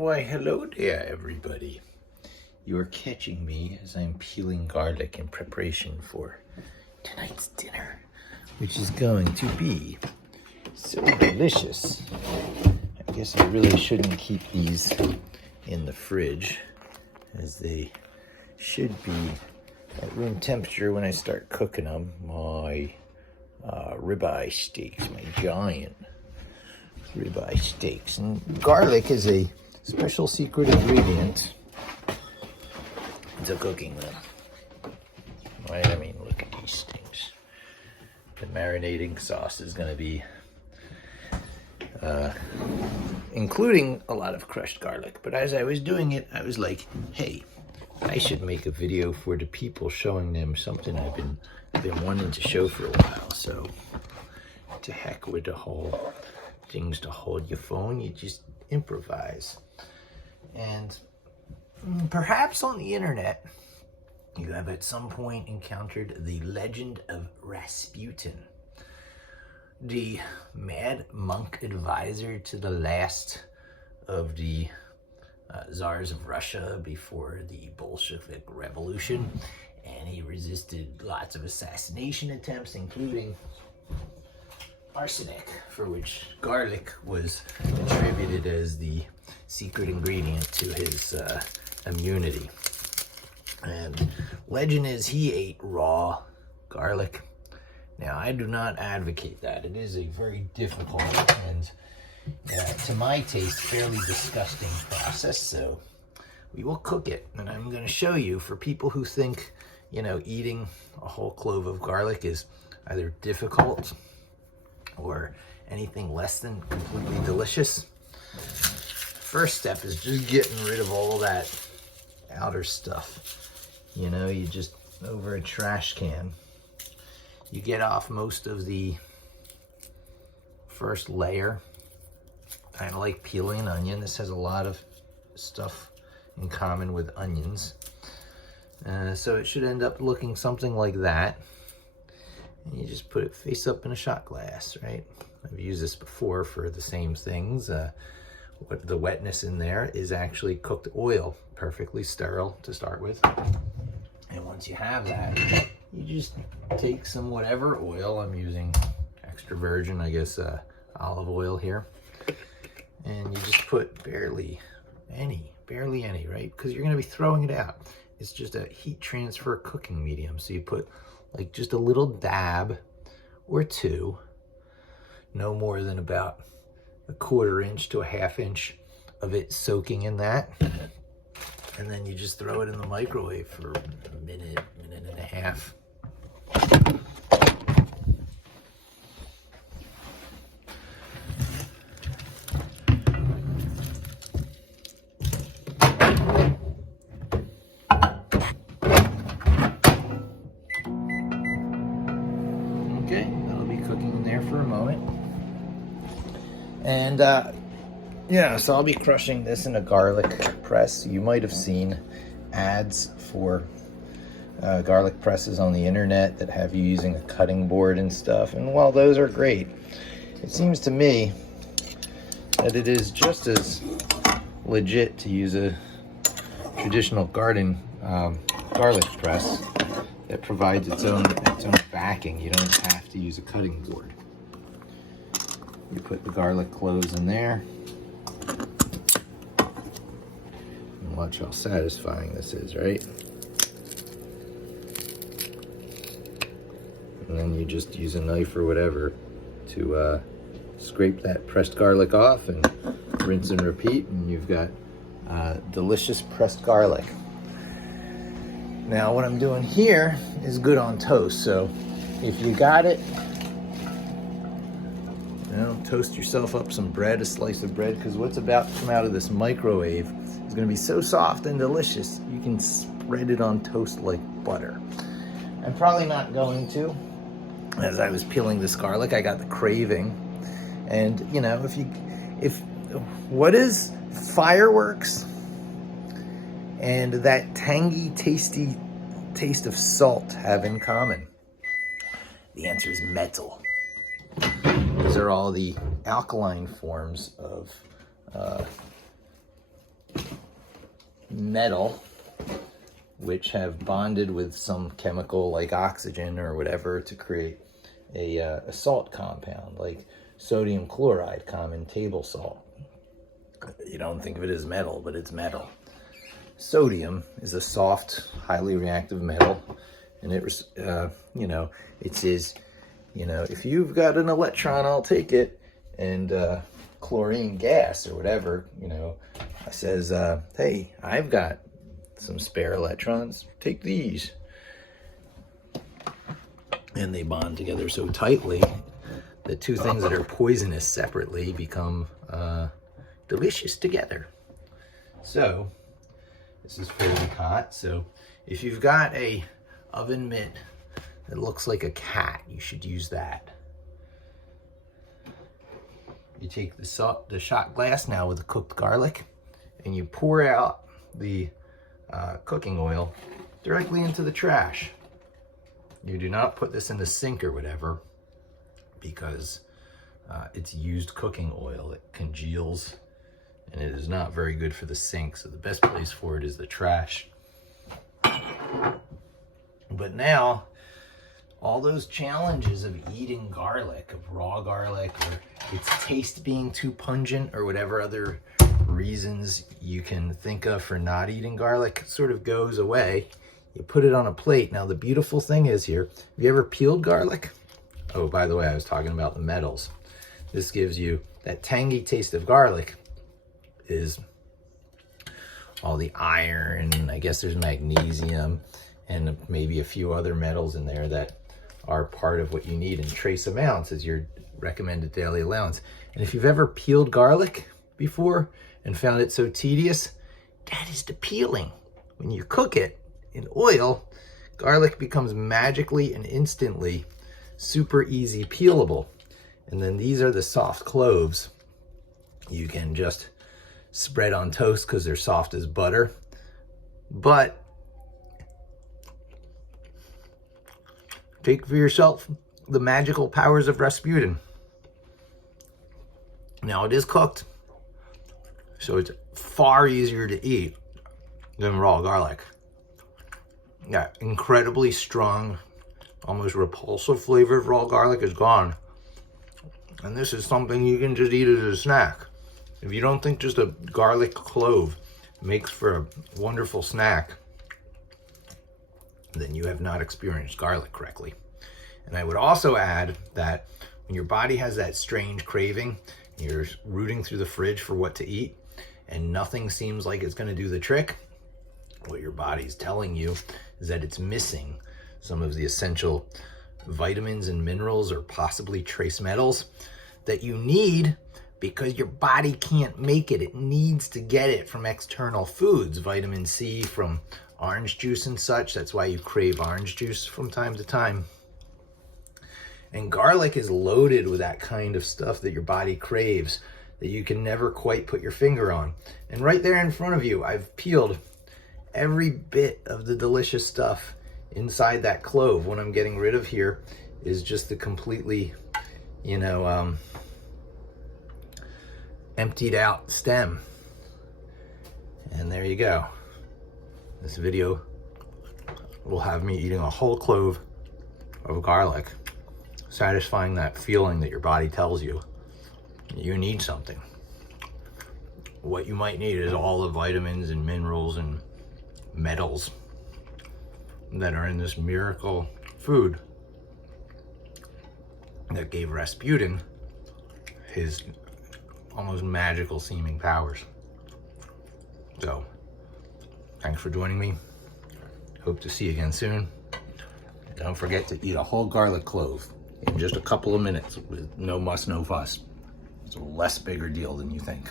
Why, hello there, everybody. You are catching me as I'm peeling garlic in preparation for tonight's dinner, which is going to be so delicious. I guess I really shouldn't keep these in the fridge, as they should be at room temperature when I start cooking them. My ribeye steaks, my giant ribeye steaks. And garlic is a special secret ingredient to cooking them. Right? I mean, look at these things. The marinating sauce is going to be including a lot of crushed garlic. But as I was doing it, I was like, hey, I should make a video for the people, showing them something I've been wanting to show for a while. So to heck with the whole things to hold your phone, you just improvise. And perhaps on the internet, you have at some point encountered the legend of Rasputin, the mad monk advisor to the last of the czars of Russia before the Bolshevik Revolution. And he resisted lots of assassination attempts, including arsenic, for which garlic was attributed as the secret ingredient to his immunity. And legend is he ate raw garlic. Now, I do not advocate that. It is a very difficult and, to my taste, fairly disgusting process. So we will cook it, and I'm going to show you, for people who think, eating a whole clove of garlic is either difficult or anything less than completely delicious. First step is just getting rid of all that outer stuff. You just, over a trash can, you get off most of the first layer. Kind of like peeling an onion. This has a lot of stuff in common with onions. So it should end up looking something like that. And you just put it face up in a shot glass, right? I've used this before for the same things. What the wetness in there is actually cooked oil, perfectly sterile to start with. And once you have that, you just take some whatever oil. I'm using extra virgin, I guess, olive oil here. And you just put barely any, right? Because you're going to be throwing it out. It's just a heat transfer cooking medium. So you put like just a little dab or two, no more than about a 1/4 inch to a 1/2 inch of it soaking in that. And then you just throw it in the microwave for a minute and a half. Okay, that'll be cooking in there for a moment. And so I'll be crushing this in a garlic press. You might have seen ads for garlic presses on the internet that have you using a cutting board and stuff. And while those are great, it seems to me that it is just as legit to use a traditional garden garlic press that provides its own backing. You don't have to use a cutting board. You put the garlic cloves in there. And watch how satisfying this is, right? And then you just use a knife or whatever to scrape that pressed garlic off and rinse and repeat, and you've got delicious pressed garlic. Now, what I'm doing here is good on toast, so if you got it, toast yourself up some bread, a slice of bread, because what's about to come out of this microwave is going to be so soft and delicious, you can spread it on toast like butter. I'm probably not going to. As I was peeling this garlic, I got the craving. And, what is fireworks and that tangy, tasty taste of salt have in common? The answer is metal. These are all the alkaline forms of metal, which have bonded with some chemical like oxygen or whatever to create a salt compound like sodium chloride, common table salt. You don't think of it as metal, but it's metal. Sodium is a soft, highly reactive metal, and it says, if you've got an electron, I'll take it. And chlorine gas or whatever, says, hey, I've got some spare electrons, take these. And they bond together so tightly that two things that are poisonous separately become delicious together. So this is fairly hot. So if you've got a oven mitt that looks like a cat, you should use that. You take the shot glass now with the cooked garlic, and you pour out the cooking oil directly into the trash. You do not put this in the sink or whatever, because it's used cooking oil. It congeals, and it is not very good for the sink. So the best place for it is the trash. But now, all those challenges of eating garlic, of raw garlic, or its taste being too pungent, or whatever other reasons you can think of for not eating garlic, sort of goes away. You put it on a plate. Now, the beautiful thing is here, have you ever peeled garlic? Oh, by the way, I was talking about the metals. This gives you that tangy taste of garlic, is all the iron, I guess there's magnesium, and maybe a few other metals in there that are part of what you need in trace amounts as your recommended daily allowance. And if you've ever peeled garlic before and found it so tedious, that is the peeling. When you cook it in oil, garlic becomes magically and instantly super easy peelable. And then these are the soft cloves. You can just spread on toast because they're soft as butter. But take for yourself the magical powers of Rasputin. Now, it is cooked, so it's far easier to eat than raw garlic. Yeah, incredibly strong, almost repulsive flavor of raw garlic is gone. And this is something you can just eat as a snack. If you don't think just a garlic clove makes for a wonderful snack, then you have not experienced garlic correctly. And I would also add that when your body has that strange craving, you're rooting through the fridge for what to eat, and nothing seems like it's going to do the trick, what your body's telling you is that it's missing some of the essential vitamins and minerals, or possibly trace metals, that you need because your body can't make it. It needs to get it from external foods, vitamin C from orange juice and such. That's why you crave orange juice from time to time. And garlic is loaded with that kind of stuff that your body craves, that you can never quite put your finger on. And right there in front of you, I've peeled every bit of the delicious stuff inside that clove. What I'm getting rid of here is just the completely, emptied out stem. And there you go. This video will have me eating a whole clove of garlic, satisfying that feeling that your body tells you you need something. What you might need is all the vitamins and minerals and metals that are in this miracle food that gave Rasputin his almost magical seeming powers. So, thanks for joining me. Hope to see you again soon. Don't forget to eat a whole garlic clove in just a couple of minutes with no muss, no fuss. It's a less bigger deal than you think.